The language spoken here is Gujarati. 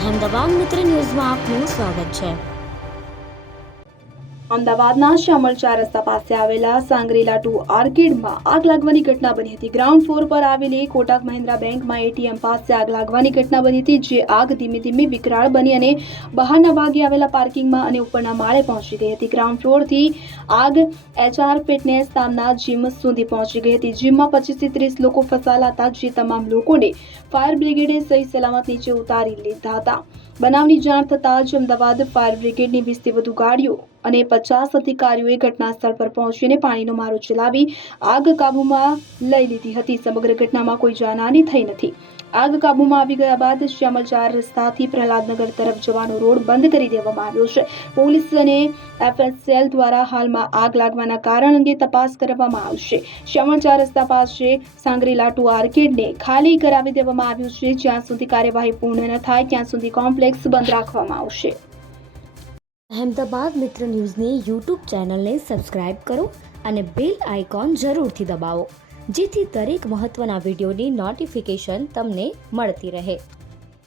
અહેમદાબાદ મિત્ર ન્યૂઝમાં આપનું સ્વાગત છે। અમદાવાદના શ્યામળ 4 રસ્તા પાસે આવેલા સાંગરીલા 2 આર્કેડમાં આગ લાગવાની ઘટના બની હતી। ગ્રાઉન્ડ ફ્લોર પર આવેલી કોટક મહિન્દ્રા બેંકમાં એટીએમ પાસે આગ લાગવાની ઘટના બની હતી, જે આગ ધીમે ધીમે વિકરાળ બની અને બહારના ભાગે આવેલા પાર્કિંગમાં અને ઉપરના માળે પહોંચી ગઈ હતી। ગ્રાઉન્ડ ફ્લોરથી આગ HR ફિટનેસ નામના જીમ સુધી પહોંચી ગઈ હતી। જીમમાં 25 થી 30 લોકો ફસાયેલા હતા, જે તમામ લોકોને ફાયર બ્રિગેડે સહી સલામત નીચે ઉતારી લીધા હતા। બનાવની જાણ થતાં જ અમદાવાદ ફાયર બ્રિગેડની 20 થી વધુ ગાડીઓ અને 50 અધિકારીઓએ ઘટના સ્થળ પર પહોંચીને પાણીનો મારો ચલાવી આગ કાબૂમાં લઈ લીધી હતી। સમગ્ર ઘટનામાં કોઈ જાનહાની થઈ નથી। આગ કાબૂમાં આવી ગયા બાદ શ્યામળ 4 રસ્તાથી પ્રહલાદનગર તરફ જવાનો રોડ બંધ કરી દેવામાં આવ્યો છે। પોલીસ અને FSL દ્વારા હાલમાં આગ લાગવાના કારણ અંગે તપાસ કરવામાં આવશે। શ્યામળ 4 રસ્તા પાસે સાંગરીલા 2 આર્કેડને ખાલી કરાવી દેવામાં આવ્યું છે। જ્યાં સુધી કાર્યવાહી પૂર્ણ ન થાય ત્યાં સુધી કોમ્પ્લેક્સ બંધ રાખવામાં આવશે। અહેમદાબાદ મિત્ર ન્યૂઝની યુટ્યુબ ચેનલને સબસ્ક્રાઇબ કરો અને બેલ આઇકોન જરૂરથી દબાવો, જેથી દરેક મહત્ત્વના વિડીયોની નોટિફિકેશન તમને મળતી રહે।